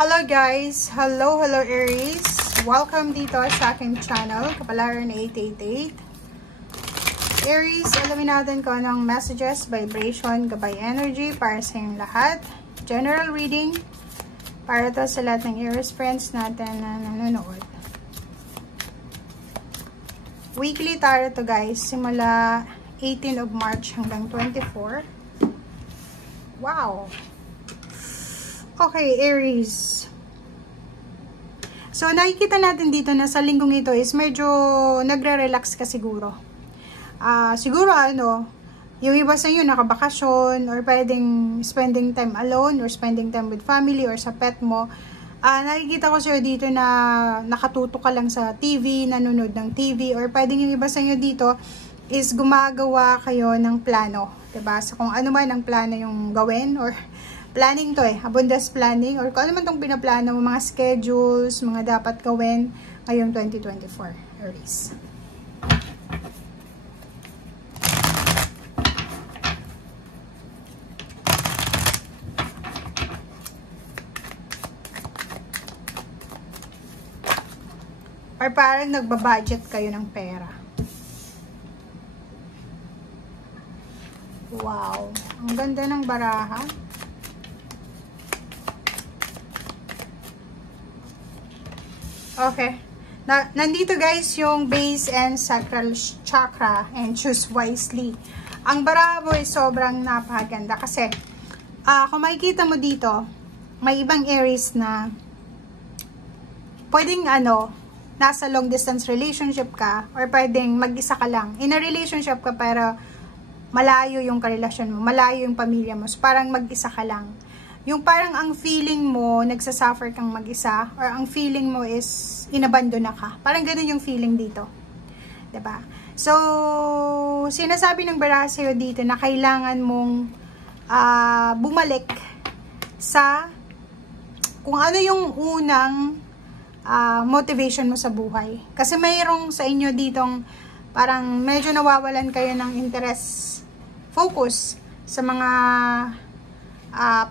Hello guys! Hello Aries! Welcome dito sa aking channel, Kapalaran 888. Aries, alamin natin kung anong messages, vibration, gabay energy para sa inyong lahat. General reading para to sa lahat ng Aries friends natin na nanonood. Weekly tarot to guys, simula 18 of March hanggang 24. Wow! Okay, Aries. So, nakikita natin dito na sa linggong ito is medyo nagre-relax ka siguro. Siguro yung iba sa inyo nakabakasyon or pwedeng spending time alone or spending time with family or sa pet mo. Nakikita ko sa'yo dito na nakatuto ka lang sa TV, nanonood ng TV, or pwedeng yung iba sa inyo dito is gumagawa kayo ng plano. Diba? So, kung ano man ang plano yung gawin or planning to abundance planning, or kung ano man itong pinaplano mo, mga schedules, mga dapat gawin ngayong 2024, Aries. Or parang nagbabudget kayo ng pera. Wow, ang ganda ng baraha. Okay. Nandito guys yung base and sacral chakra and choose wisely. Ang baraha ay sobrang napakaganda kasi kung makikita mo dito, may ibang Aries na pwedeng nasa long distance relationship ka or pwedeng mag-isa ka lang. In a relationship ka pero malayo yung karelasyon mo, malayo yung pamilya mo. So, parang mag-isa ka lang. Yung parang ang feeling mo, nagsasuffer kang mag-isa, or ang feeling mo is inabandon na ka. Parang ganun yung feeling dito. 'Di ba? So, sinasabi ng baraha sa'yo dito na kailangan mong bumalik sa kung ano yung unang motivation mo sa buhay. Kasi mayroong sa inyo ditong parang medyo nawawalan kayo ng interest, focus sa mga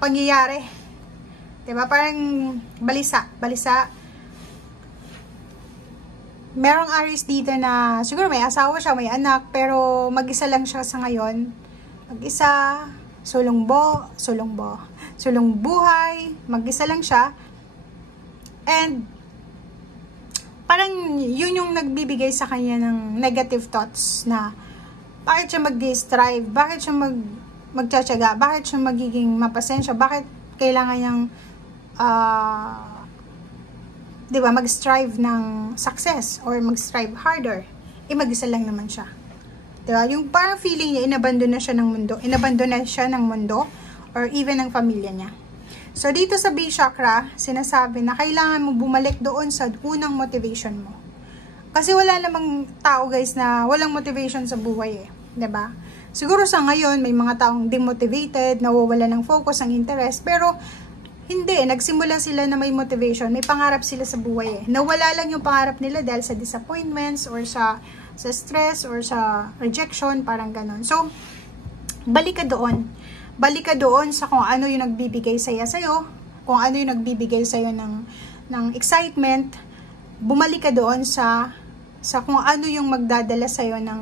pangyayari. Diba? Parang balisa. Merong Aries dito na siguro may asawa siya, may anak, pero mag-isa lang siya sa ngayon. Mag-isa, sulong buhay, mag-isa lang siya. And parang yun yung nagbibigay sa kanya ng negative thoughts na bakit siya mag-strive, bakit siya magtsatsaga, bakit siya magiging mapasensya, bakit kailangan niyang diba, mag-strive ng success or mag-strive harder. Mag-isa lang naman siya. Diba? Yung parang feeling niya, inabandon na siya ng mundo or even ng pamilya niya. So, dito sa base chakra, sinasabi na kailangan mo bumalik doon sa unang motivation mo. Kasi wala namang tao guys na walang motivation sa buhay diba? Siguro sa ngayon, may mga taong demotivated, nawawala ng focus, ang interest, pero hindi, nagsimula sila na may motivation, may pangarap sila sa buhay Nawala lang yung pangarap nila dahil sa disappointments or sa stress or sa rejection, parang ganon. So, balik ka doon. Balik ka doon sa kung ano yung nagbibigay saya sa'yo, kung ano yung nagbibigay sa'yo ng excitement. Bumalik ka doon sa kung ano yung magdadala sa'yo ng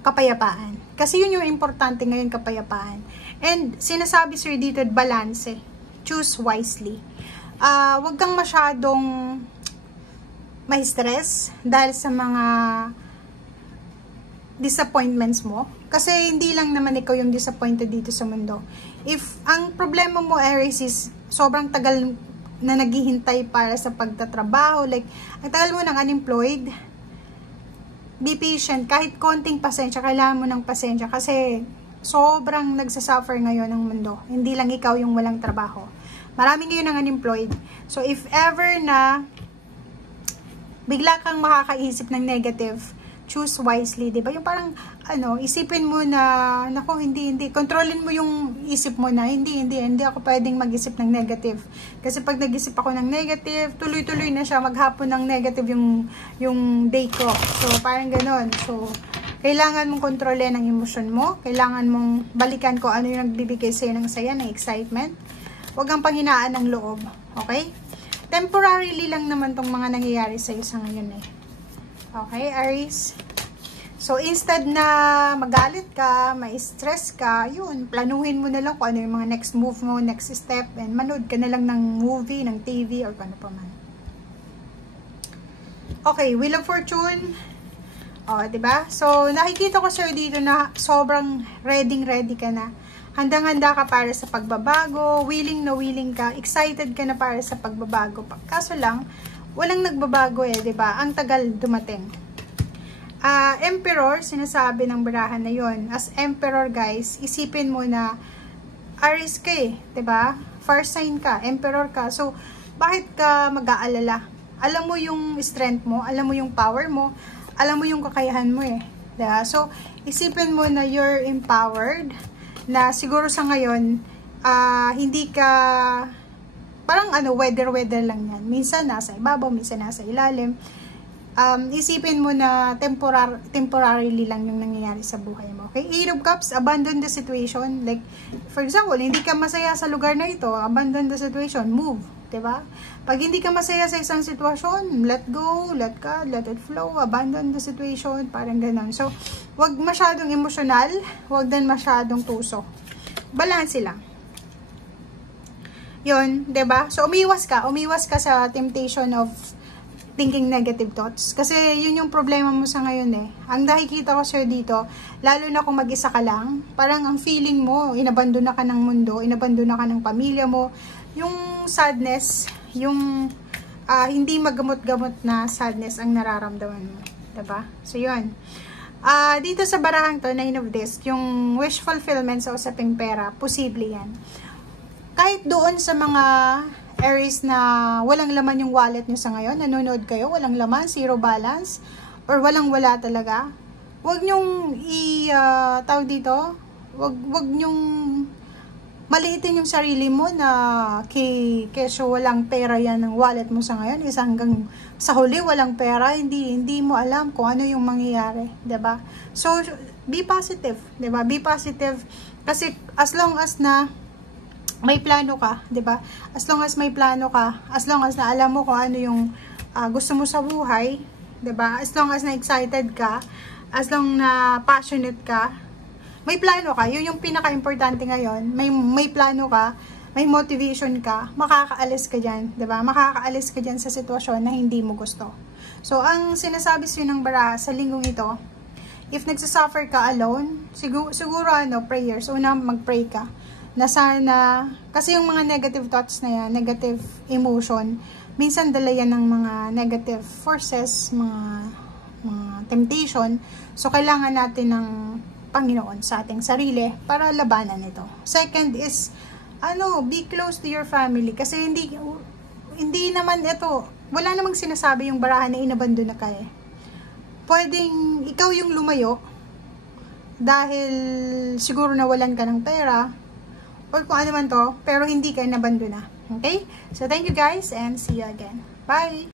kapayapaan. Kasi yun yung importante ngayon, kapayapaan. And sinasabi sir dito, balance. Choose wisely. Wag kang masyadong may stress dahil sa mga disappointments mo. Kasi hindi lang naman ikaw yung disappointed dito sa mundo. If ang problema mo, Aries, is sobrang tagal na naghihintay para sa pagtatrabaho, like, ang tagal mo ng unemployed, be patient. Kahit konting pasensya, kailangan mo ng pasensya kasi sobrang nagsasuffer ngayon ng mundo. Hindi lang ikaw yung walang trabaho. Maraming ngayon ang unemployed. So, if ever na bigla kang makakaisip ng negative, choose wisely, diba? Yung parang, isipin mo na, naku, hindi, kontrolin mo yung isip mo na, hindi ako pwedeng mag-isip ng negative. Kasi pag nag-isip ako ng negative, tuloy-tuloy na siya, maghapon ng negative yung day ko. So, parang ganon. So, kailangan mong kontrolin ang emosyon mo, kailangan mong balikan ko ano yung nagbibigay sa'yo ng saya, ng excitement. Huwag kang panghinaan ng loob. Okay? Temporarily lang naman tong mga nangyayari sa'yo sa ngayon eh. Okay, Aries? So, instead na magalit ka, ma-stress ka, yun, planuhin mo na lang kung ano yung mga next move mo, next step, and manood ka na lang ng movie, ng TV, or kung ano pa man. Okay, Wheel of Fortune. O, diba? So, nakikita ko sa'yo dito na sobrang ready ka na. Handang-handa ka para sa pagbabago, willing na willing ka, excited ka na para sa pagbabago. Kaso lang, walang nagbabago eh, diba? Ang tagal dumating. Emperor, sinasabi ng barahan na yon. As Emperor, guys, isipin mo na Aries ka eh, diba? Fire sign ka, Emperor ka. So, bakit ka mag-aalala? Alam mo yung strength mo, alam mo yung power mo, alam mo yung kakayahan mo eh. Diba? So, isipin mo na you're empowered, na siguro sa ngayon, hindi ka, parang weather lang yan. Minsan nasa ibabaw, minsan nasa ilalim. Isipin mo na temporarily lang yung nangyayari sa buhay mo. Okay? Eight of Cups, abandon the situation. Like, for example, hindi ka masaya sa lugar na ito, abandon the situation, move. Diba? Pag hindi ka masaya sa isang sitwasyon, let go, let it flow, abandon the situation, parang ganun. So, wag masyadong emosyonal, wag din masyadong tuso. Balance lang. Yun, diba? So, umiwas ka sa temptation of thinking negative thoughts. Kasi yun yung problema mo sa ngayon eh. Ang nakikita ko sa'yo dito, lalo na kung mag-isa ka lang, parang ang feeling mo, inabandon na ka ng mundo, inabandon na ka ng pamilya mo, yung sadness, yung hindi magamot-gamot na sadness ang nararamdaman mo. Diba? So yun. Dito sa barahang to, 9 of Discs, yung wish fulfillment sa usaping pera, posible yan. Kahit doon sa mga Aries na walang laman yung wallet nyo sa ngayon, nanonood kayo, walang laman, zero balance, or walang-wala talaga, wag nyong tawag dito, wag nyong maliitin yung sarili mo na kesyo walang pera yan ng wallet mo sa ngayon, isa hanggang sa huli walang pera, hindi mo alam kung ano yung mangyayari, 'di ba? So be positive, 'di ba? Be positive kasi as long as na may plano ka, 'di ba? As long as may plano ka, as long as na alam mo kung ano yung gusto mo sa buhay, 'di ba? As long as na excited ka, as long na passionate ka, may plano ka. 'Yun yung pinaka-importante ngayon. May plano ka, may motivation ka, makakaalis ka diyan, 'di ba? Makakaalis ka diyan sa sitwasyon na hindi mo gusto. So, ang sinasabi sa'yo ng baraha sa linggong ito, if nagsasuffer ka alone, siguro prayers, una mag-pray ka na sana, kasi yung mga negative thoughts na yan, negative emotion, minsan dala yan ng mga negative forces, mga temptation. So, kailangan natin ng Panginoon sa ating sarili para labanan ito. Second is, be close to your family. Kasi hindi naman ito, wala namang sinasabi yung barahan na inabandon na ka eh. Pwedeng ikaw yung lumayo dahil siguro nawalan ka ng pera, or kung ano man to, pero hindi ka nabandona. Okay? So, thank you guys and see you again. Bye!